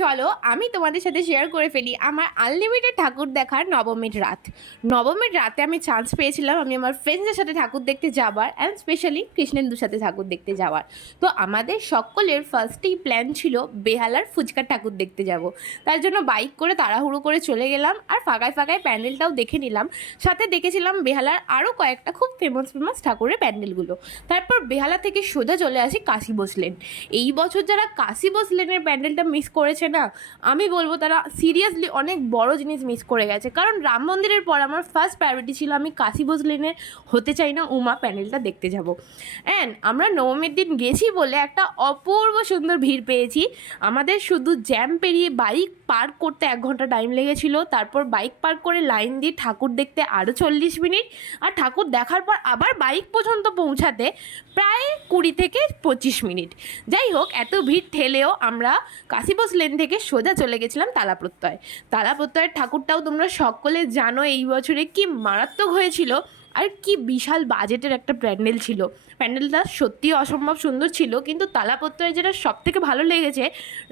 চলো আমি তোমাদের সাথে শেয়ার করে ফেলি আমার আনলিমিটেড ঠাকুর দেখার নবমীর রাত। নবমীর রাতে আমি চান্স পেয়েছিলাম আমি আমার ফ্রেন্ডসদের সাথে ঠাকুর দেখতে যাবার, অ্যান্ড স্পেশালি কৃষ্ণেন্দুর সাথে ঠাকুর দেখতে যাওয়ার। তো আমাদের সকলের ফার্স্টেই প্ল্যান ছিল বেহালার ফুচকার ঠাকুর দেখতে যাব। তার জন্য বাইক করে তাড়াহুড়ো করে চলে গেলাম, আর ফাঁকায় ফাঁকায় প্যান্ডেলটাও দেখে নিলাম। সাথে দেখেছিলাম বেহালার আরও কয়েকটা খুব ফেমাস ফেমাস ঠাকুরের প্যান্ডেলগুলো। তারপর বেহালা থেকে সোজা চলে আসি কাশী বসলেন। এই বছর যারা কাশী বসলেনের প্যান্ডেলটা মিস করেছে না, আমি বলবো তারা সিরিয়াসলি অনেক বড় জিনিস মিস করে গেছে। কারণ রাম মন্দিরের পর আমার ফার্স্ট প্রায়োরিটি ছিল আমি কাশী বসলেনের হতে চাই না উমা প্যান্ডেলটা দেখতে যাব। অ্যান্ড আমরা নবমীর দিন গেছি বলে একটা অপূর্ব সুন্দর ভিড় পেয়েছি। আমাদের শুধু জ্যাম পেরিয়ে বাইক পার্ক করতে 1 ঘন্টা টাইম লেগেছিল, তারপর বাইক পার্ক করে লাইন দিয়ে ঠাকুর দেখতে আরও 40 মিনিট, আর ঠাকুর দেখার পর আবার বাইক পর্যন্ত পৌঁছাতে প্রায় 20 থেকে 25 মিনিট। যাই হোক, এত ভিড় ঠেলেও আমরা কাশী বসলেন থেকে সোজা চলে গেছিলাম তালাপ্রত্যয়। তালাপ্রত্যয়ের ঠাকুরটাও তোমরা সকলে জানো এই বছরে কি মারাত্মক হয়েছিল, আর কি বিশাল বাজেটের একটা প্যান্ডেল ছিল। প্যান্ডেলটা সত্যিই অসম্ভব সুন্দর ছিল, কিন্তু তালাপত্তরে যেটা সবথেকে ভালো লেগেছে,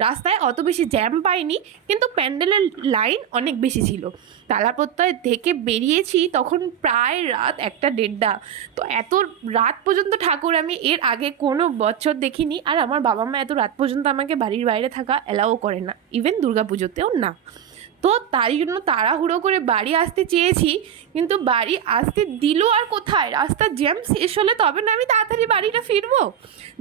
রাস্তায় অত বেশি জ্যাম পাইনি, কিন্তু প্যান্ডেলের লাইন অনেক বেশি ছিল। তালাপত্তয় থেকে বেরিয়েছি তখন প্রায় রাত 1টা-1:30। তো এত রাত পর্যন্ত ঠাকুর আমি এর আগে কোনো বছর দেখিনি, আর আমার বাবা মা এত রাত পর্যন্ত আমাকে বাড়ির বাইরে থাকা অ্যালাও করে না, ইভেন দুর্গাপুজোতেও না। তো তাই জন্য তাড়াহুড়ো করে বাড়ি আসতে চেয়েছি, কিন্তু বাড়ি আসতে দিল আর কোথায়, রাস্তার জ্যাম শেষ হলে তবে না আমি তাড়াতাড়ি বাড়িটা ফিরবো।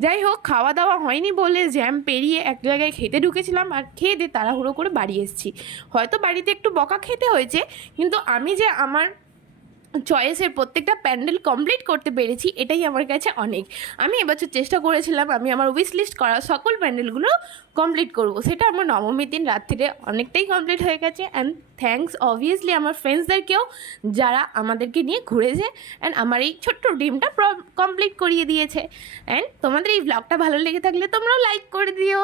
যাই হোক, খাওয়া দাওয়া হয়নি বলে জ্যাম পেরিয়ে এক জায়গায় খেতে ঢুকেছিলাম, আর খেয়ে দিয়ে তাড়াহুড়ো করে বাড়ি এসেছি। হয়তো বাড়িতে একটু বকা খেতে হয়েছে, কিন্তু আমি যে আমার চয়েসের প্রত্যেকটা প্যান্ডেল কমপ্লিট করতে পেরেছি এটাই আমার কাছে অনেক। আমি এবছর চেষ্টা করেছিলাম আমি আমার উইশ লিস্ট করা সকল প্যান্ডেলগুলো কমপ্লিট করব, সেটা আমার নবমীর দিন রাত্রিরে অনেকটাই কমপ্লিট হয়ে গেছে। অ্যান্ড থ্যাঙ্কস অবভিয়াসলি আমার ফ্রেন্ডসদেরকেও, যারা আমাদেরকে নিয়ে ঘুরেছে অ্যান্ড আমার এই ছোট্ট ড্রিমটা কমপ্লিট করিয়ে দিয়েছে। অ্যান্ড তোমাদের এই ব্লগটা ভালো লেগে থাকলে তোমরাও লাইক করে দিও।